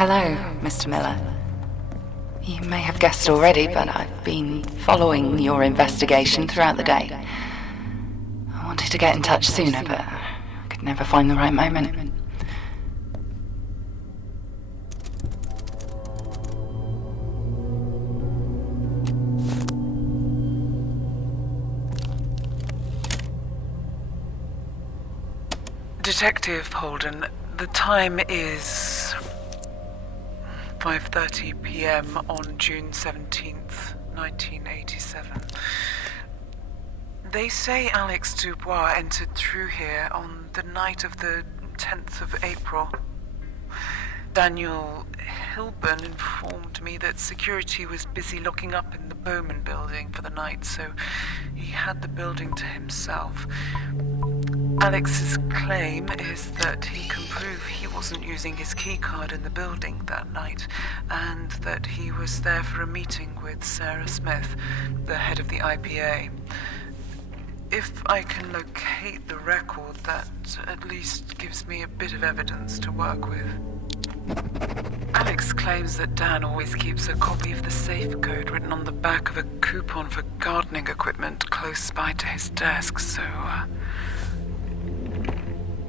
Hello, Mr. Miller. You may have guessed already, but I've been following your investigation throughout the day. I wanted to get in touch sooner, but I could never find the right moment. Detective Holden, the time is 5:30 p.m. on June 17th, 1987. They say Alex Dubois entered through here on the night of the 10th of April. Daniel Hilburn informed me that security was busy locking up in the Bowman building for the night, so he had the building to himself. Alex's claim is that he can prove he wasn't using his keycard in the building that night, and that he was there for a meeting with Sarah Smith, the head of the IPA. If I can locate the record, that at least gives me a bit of evidence to work with. Alex claims that Dan always keeps a copy of the safe code written on the back of a coupon for gardening equipment close by to his desk, so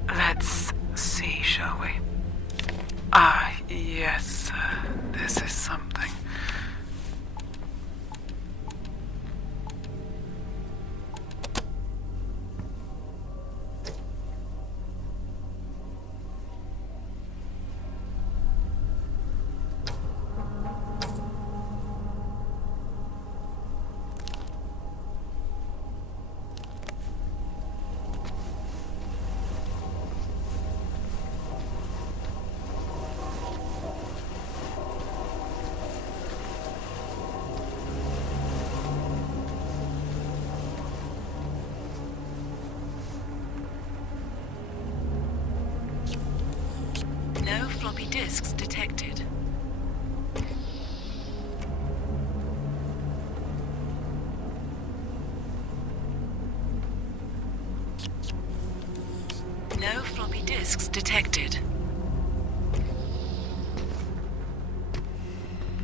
let's see, shall we? Yes, this is something. No floppy disks detected. No floppy disks detected.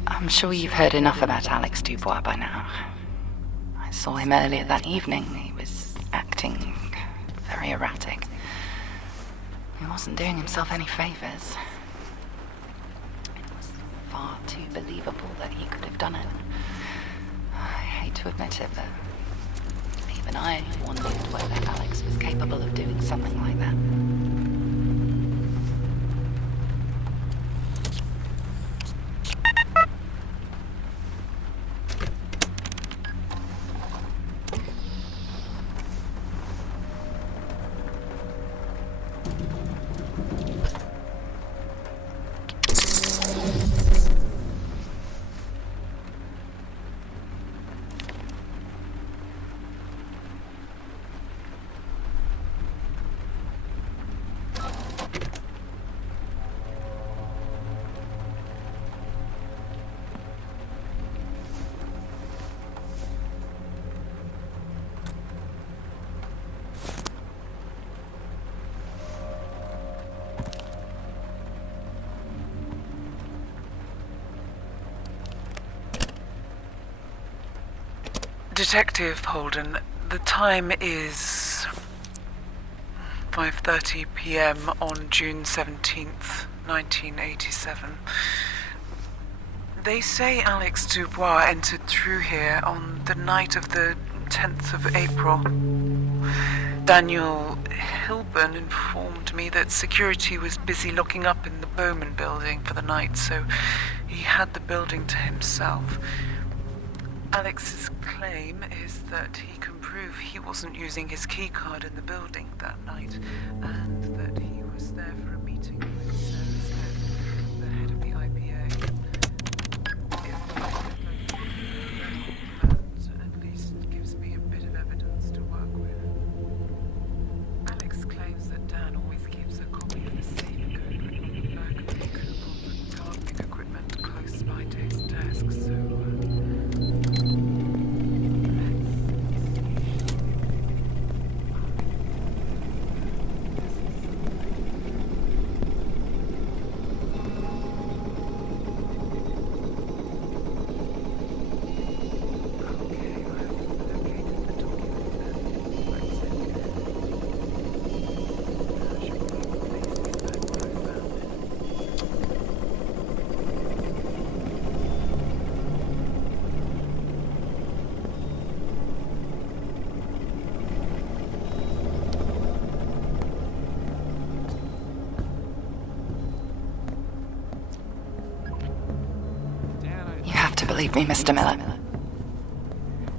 I'm sure you've heard enough about Alex Dubois by now. I saw him earlier that evening. He was acting very erratic. He wasn't doing himself any favors. It was far too believable that he could have done it. I hate to admit it, but even I wondered whether Alex was capable of doing something like that. Detective Holden, the time is 5:30 p.m. on June 17th, 1987. They say Alex Dubois entered through here on the night of the 10th of April. Daniel Hilburn informed me that security was busy locking up in the Bowman building for the night, so he had the building to himself. Alex's claim is that he can prove he wasn't using his keycard in the building that night, and that he was there for a meeting with Sarah Smith, the head of the IPA. If I could that at least gives me a bit of evidence to work with. Alex claims that Dan always keeps a copy of the safe code written on the back of a coupon for gardening equipment close by to his desk, so believe me, Mr. Miller.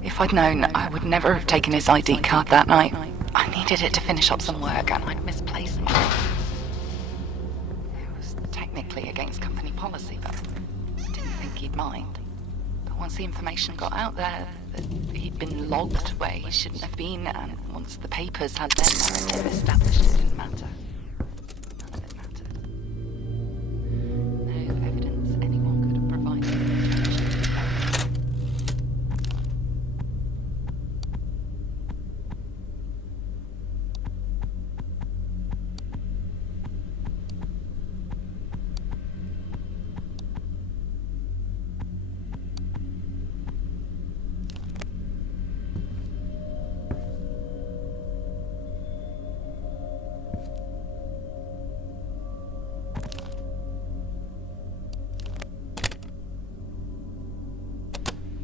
If I'd known, I would never have taken his ID card that night. I needed it to finish up some work, and I'd misplaced mine. It was technically against company policy, but I didn't think he'd mind. But once the information got out there, that he'd been logged where he shouldn't have been, and once the papers had their narrative established, it didn't matter. None of it mattered. No evidence anyone could have provided.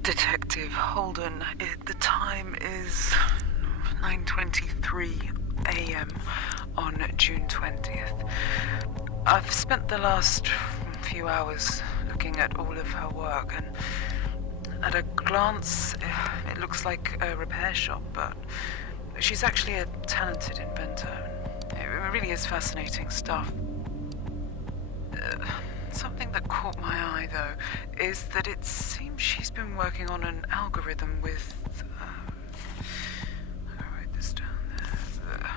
Detective Holden, the time is 9:23 a.m. on June 20th. I've spent the last few hours looking at all of her work, and at a glance, it looks like a repair shop, but she's actually a talented inventor. It really is fascinating stuff. Something that caught my eye, though, is that it seems she's been working on an algorithm with... I wrote this down there.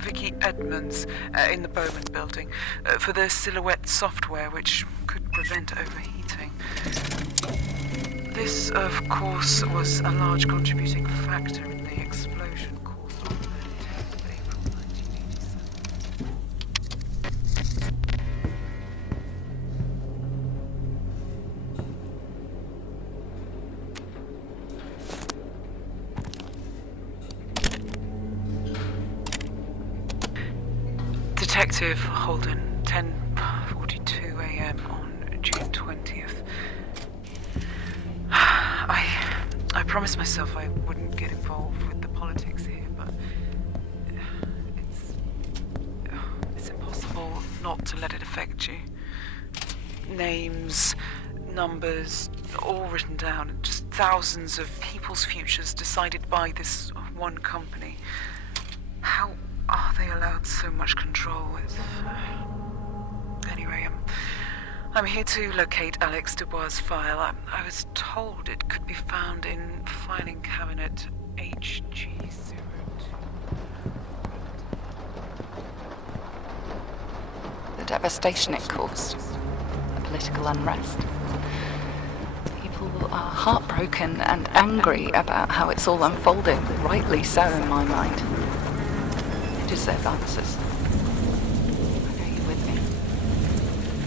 Vicky Edmonds in the Bowman building for the Silhouette software, which could prevent overheating. This, of course, was a large contributing factor in the explosion caused on the 10th of April 1987. Detective Holden, 10:42 a.m. on June 20th. I promised myself I wouldn't get involved with the politics here, but it's impossible not to let it affect you. Names, numbers, all written down, just thousands of people's futures decided by this one company. How are they allowed so much control? Anyway, I'm here to locate Alex Dubois' file. I was told it could be found in filing cabinet HG02. The devastation it caused, the political unrest. People are heartbroken and angry about how it's all unfolding, rightly so in my mind. They deserve answers. I know you're with me.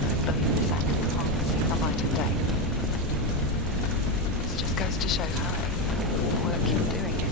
I believe this act can't see the light of day. This just goes to show how the work you're doing is.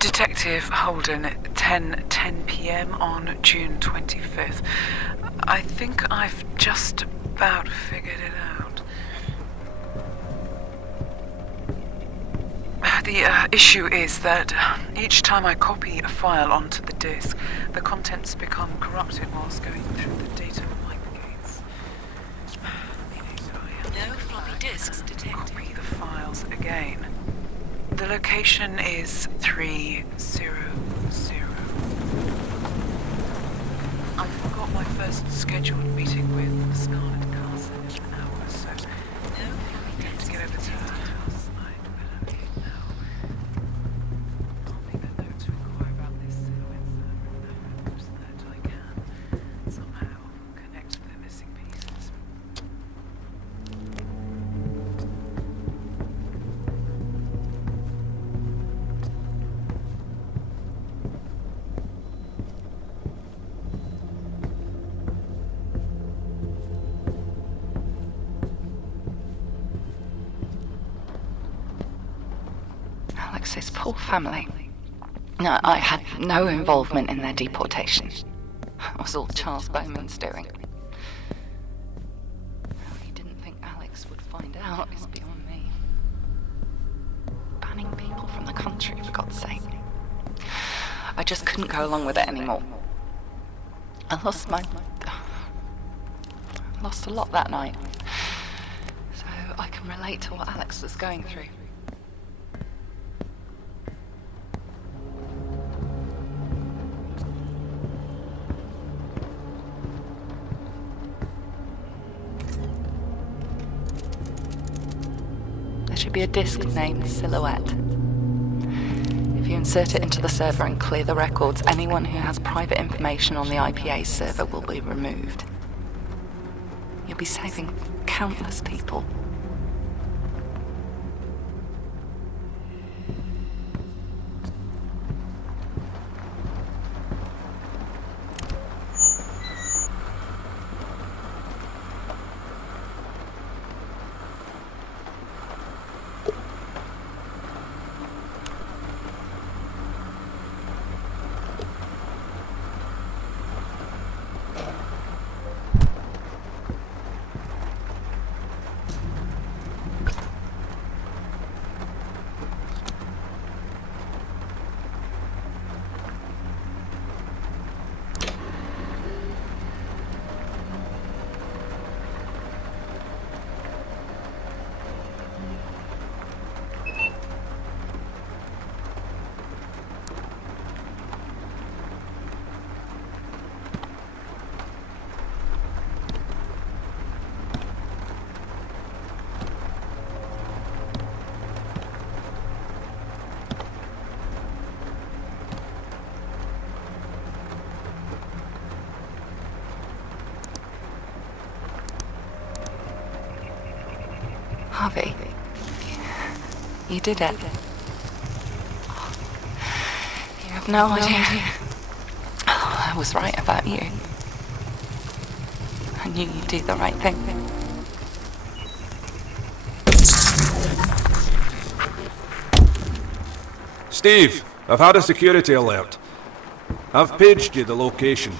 Detective Holden, 10:10 p.m. on June 25th. I think I've just about figured it out. The issue is that each time I copy a file onto the disk, the contents become corrupted whilst going through the data microgates. No floppy disks detected. Copy the files again. The location is 300. I forgot my first scheduled meeting with Scarlett Carson in an hour, so I need to get over to her house tonight, but now I'll make a note to inquire about this silhouette server and hopes that I can somehow connect the missing pieces. Alex's poor family. No, I had no involvement in their deportation. It was all Charles Bowman's doing. How he didn't think Alex would find out is beyond me. Banning people from the country, for God's sake. I just couldn't go along with it anymore. I lost a lot that night. So I can relate to what Alex was going through. There should be a disk named Silhouette. If you insert it into the server and clear the records, anyone who has private information on the IPA server will be removed. You'll be saving countless people. Harvey, you did it. You have no idea. I was right about you. I knew you'd do the right thing. Steve, I've had a security alert. I've paged you the location.